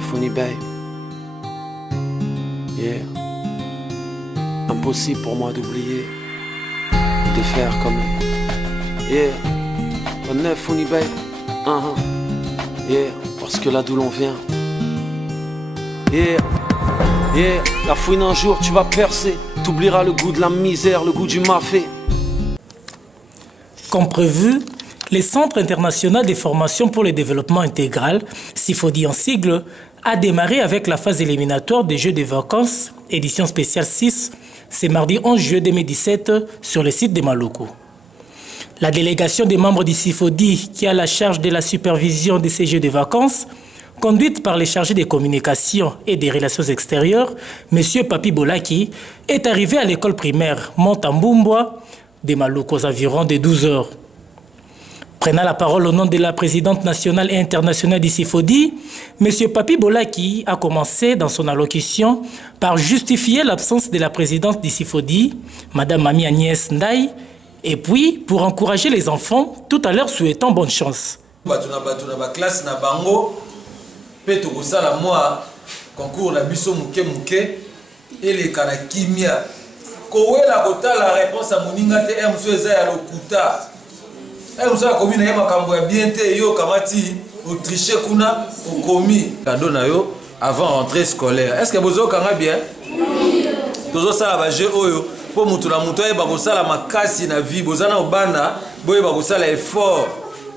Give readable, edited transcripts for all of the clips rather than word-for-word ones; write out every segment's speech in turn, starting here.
Funny Babe. Yeah. Impossible pour moi d'oublier, de faire comme yeah. Funny Babe. Yeah. Parce que là d'où l'on vient. Yeah. Yeah. La fouine un jour tu vas percer. T'oublieras le goût de la misère, le goût du mafé. Comme prévu, le Centre international des formations pour le développement intégral, CIFODI en sigle, a démarré avec la phase éliminatoire des Jeux des vacances, édition spéciale 6, c'est mardi 11 juillet 2017 sur le site de Maloko. La délégation des membres du CIFODI qui a la charge de la supervision de ces Jeux des vacances, conduite par les chargés des communications et des relations extérieures, M. Papi Bolaki, est arrivé à l'école primaire Montambumbwa de Maloko aux environs de 12 heures. Prenant la parole au nom de la présidente nationale et internationale du CIFODI, M. Papi Bolaki a commencé dans son allocution par justifier l'absence de la présidente du CIFODI, Mme Mami Agnès Ndaï, et puis pour encourager les enfants, tout à l'heure souhaitant bonne chance. Concours la biso muke muke et les kana kimia kowe la kota la réponse à moninga te monsieur za ya lokuta monsieur a komi na yema kambo ya bien te yo kamati au tricher kuna au komi cadeau na yo avant rentrée scolaire. Est-ce que bozo kanga bien tozo sala ba jeu oyo po mutu na mutu e ba ko sala makasi na vie bozana obana boye ba ko sala effort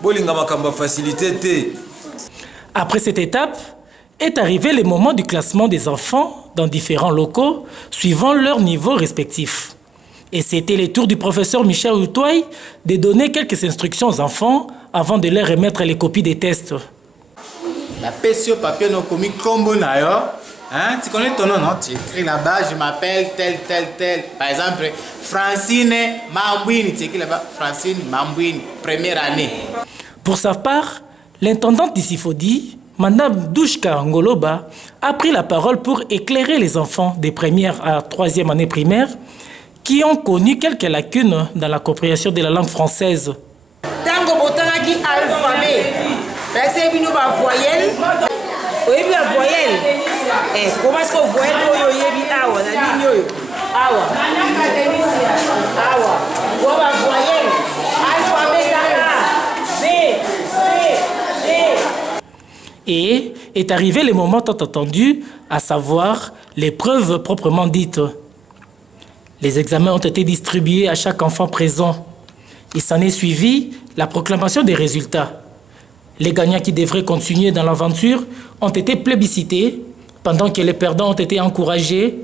bolinga makambo facilité te. Après cette étape, est arrivé le moment du classement des enfants dans différents locaux, suivant leur niveau respectif. Et c'était le tour du professeur Michel Outouaï de donner quelques instructions aux enfants avant de leur remettre les copies des tests. La PCO papier non commis combo nayo. Hein, tu connais ton nom, non? Tu écris là-bas, je m'appelle tel. Par exemple, Francine Mambouine, tu écris là-bas, Francine Mambouine, première année. Pour sa part, l'intendante du CIFODI, Mme Douchka Ngoloba, a pris la parole pour éclairer les enfants des premières à troisième année primaire qui ont connu quelques lacunes dans la compréhension de la langue française. Tango botangaki alphabet, c'est bino ba voyelle, oyebi ba voyelle. Comment est-ce que voyelle oyo yebi awa na ligne oyo? Awa. Wa ba voyelle. Alphabet A, B, C, D. Et est arrivé le moment tant attendu, à savoir l'épreuve proprement dite. Les examens ont été distribués à chaque enfant présent. Il s'en est suivi la proclamation des résultats. Les gagnants qui devraient continuer dans l'aventure ont été plébiscités, pendant que les perdants ont été encouragés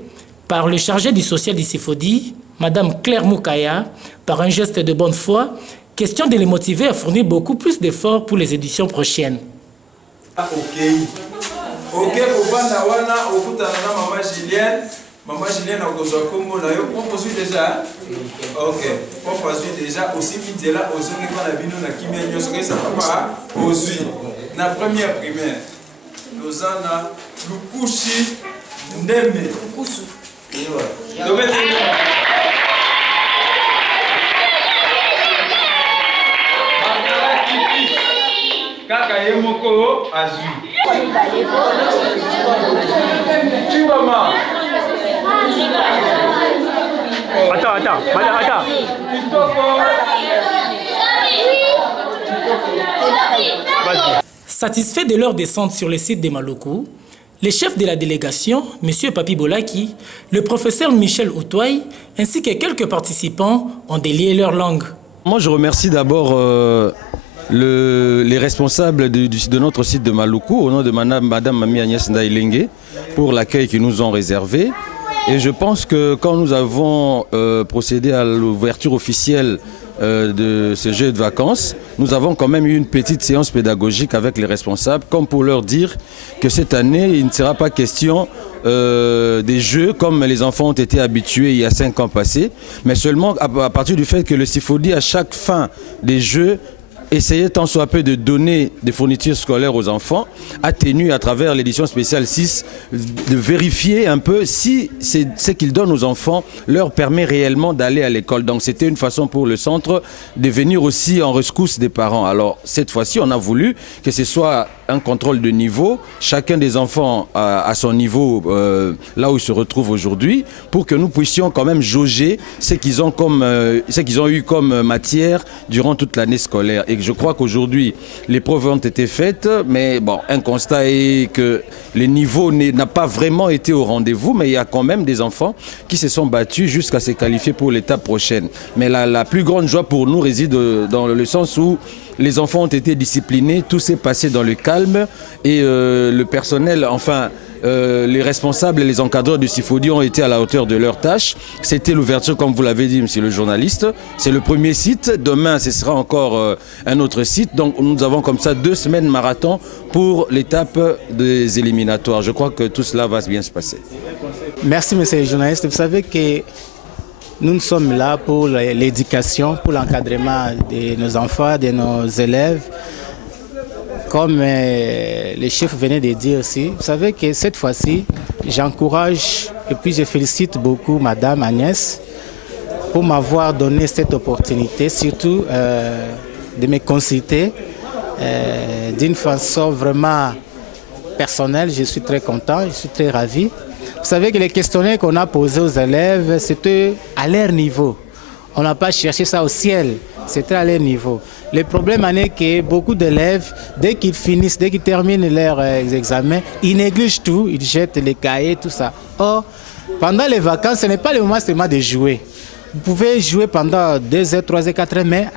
par le chargé du social du CIFODI, Mme Claire Moukaya, par un geste de bonne foi, question de les motiver à fournir beaucoup plus d'efforts pour les éditions prochaines. Ok, Kobanda wana okutana na Maman Julienne akozwa kombo na yo on poursuit déjà. Ok, on poursuit déjà aussi vite là ozongi kwa na bino na kimia nyoso ke ça papa poursuit. Na première primaire. Lozana Lukushi Ndeme. Lukusu. Kaka yemoko azui. Chibama. Attends. Satisfait de leur descente sur le site de Maloko, les chefs de la délégation, M. Papi Bolaki, le professeur Michel Outouaï, ainsi que quelques participants ont délié leur langue. Moi, je remercie d'abord les responsables de notre site de Maloko, au nom de Madame Mami Agnès Ndaï pour l'accueil qu'ils nous ont réservé. Et je pense que quand nous avons procédé à l'ouverture officielle de ce jeu de vacances, nous avons quand même eu une petite séance pédagogique avec les responsables, comme pour leur dire que cette année, il ne sera pas question des jeux comme les enfants ont été habitués il y a 5 ans passés, mais seulement à partir du fait que le CIFODI, à chaque fin des jeux, essayait tant soit peu de donner des fournitures scolaires aux enfants, a tenu à travers l'édition spéciale 6 de vérifier un peu si ce qu'ils donnent aux enfants leur permet réellement d'aller à l'école. Donc c'était une façon pour le centre de venir aussi en rescousse des parents. Alors cette fois-ci, on a voulu que ce soit un contrôle de niveau, chacun des enfants à son niveau, là où ils se retrouvent aujourd'hui, pour que nous puissions quand même jauger ce qu'ils ont eu comme matière durant toute l'année scolaire. Et je crois qu'aujourd'hui, les preuves ont été faites, mais bon, un constat est que le niveau n'a pas vraiment été au rendez-vous, mais il y a quand même des enfants qui se sont battus jusqu'à se qualifier pour l'étape prochaine. Mais la plus grande joie pour nous réside dans le sens où les enfants ont été disciplinés, tout s'est passé dans le calme et le personnel, enfin les responsables et les encadreurs du Sifodi ont été à la hauteur de leur tâche. C'était l'ouverture, comme vous l'avez dit, monsieur le journaliste. C'est le premier site. Demain, ce sera encore un autre site. Donc nous avons comme ça 2 semaines marathon pour l'étape des éliminatoires. Je crois que tout cela va bien se passer. Merci, monsieur le journaliste. Vous savez que nous sommes là pour l'éducation, pour l'encadrement de nos enfants, de nos élèves. Comme le chef venait de dire aussi, vous savez que cette fois-ci, j'encourage et puis je félicite beaucoup Madame Agnès pour m'avoir donné cette opportunité, surtout de me consulter d'une façon vraiment personnelle. Je suis très content, je suis très ravi. Vous savez que les questionnaires qu'on a posés aux élèves, c'était à leur niveau. On n'a pas cherché ça au ciel, c'était à leur niveau. Le problème est que beaucoup d'élèves, dès qu'ils finissent, dès qu'ils terminent leurs examens, ils négligent tout, ils jettent les cahiers, tout ça. Or, pendant les vacances, ce n'est pas le moment seulement de jouer. Vous pouvez jouer pendant 2 heures, 3 heures, 4 heures, mais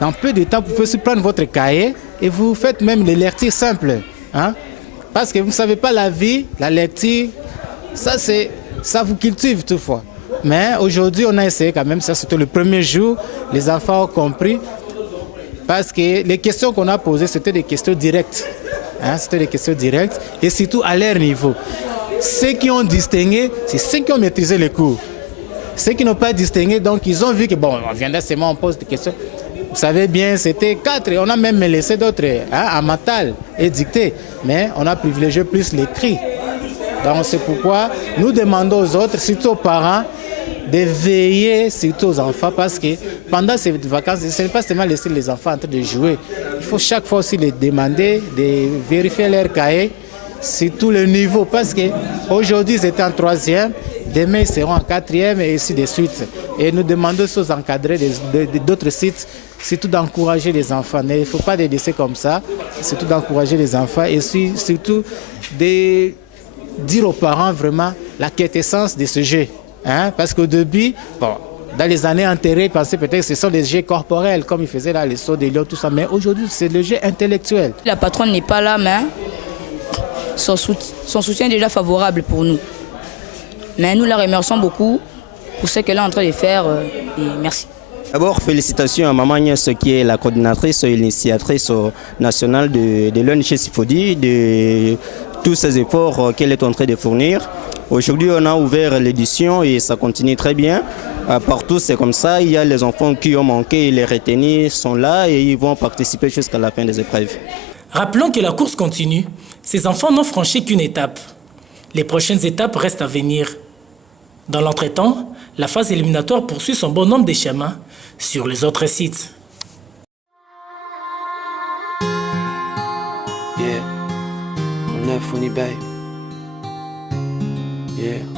dans peu de temps, vous pouvez aussi prendre votre cahier et vous faites même les lectures simples. Hein? Parce que vous ne savez pas la vie, la lecture, ça vous cultive toutefois. Mais aujourd'hui, on a essayé quand même, ça c'était le premier jour, les enfants ont compris, parce que les questions qu'on a posées, c'était des questions directes. Hein, c'était des questions directes et surtout à leur niveau. Ceux qui ont distingué, c'est ceux qui ont maîtrisé les cours. Ceux qui n'ont pas distingué, donc ils ont vu que, bon, on viendrait seulement, on pose des questions. Vous savez bien, c'était 4, on a même laissé d'autres à mental et dicté, mais on a privilégié plus l'écrit. Donc c'est pourquoi nous demandons aux autres, surtout aux parents, de veiller surtout aux enfants parce que pendant ces vacances, ce n'est pas seulement laisser les enfants en train de jouer. Il faut chaque fois aussi les demander de vérifier leur cahier sur tout le niveau parce qu'aujourd'hui ils étaient en 3e, demain ils seront en 4e et ainsi de suite. Et nous demandons aux encadrés d'autres sites surtout d'encourager les enfants. Il ne faut pas les laisser comme ça, surtout d'encourager les enfants et surtout de dire aux parents vraiment la quintessence de ce jeu. Hein? Parce qu'au début, bon, dans les années antérieures, pensez peut-être que ce sont des jeux corporels, comme ils faisaient là, les sauts de lion, tout ça. Mais aujourd'hui, c'est le jeu intellectuel. La patronne n'est pas là, mais son soutien est déjà favorable pour nous. Mais nous la remercions beaucoup pour ce qu'elle est en train de faire. Et merci. D'abord, félicitations à Maman Agnès, qui est la coordinatrice et l'initiatrice nationale de l'ONG Sifodi, de tous ces efforts qu'elle est en train de fournir. Aujourd'hui, on a ouvert l'édition et ça continue très bien. Partout, c'est comme ça. Il y a les enfants qui ont manqué et les retenus sont là et ils vont participer jusqu'à la fin des épreuves. Rappelons que la course continue. Ces enfants n'ont franchi qu'une étape. Les prochaines étapes restent à venir. Dans l'entretemps, la phase éliminatoire poursuit son bon nombre de chemins sur les autres sites. Yeah, on est Funny Bay. Yeah.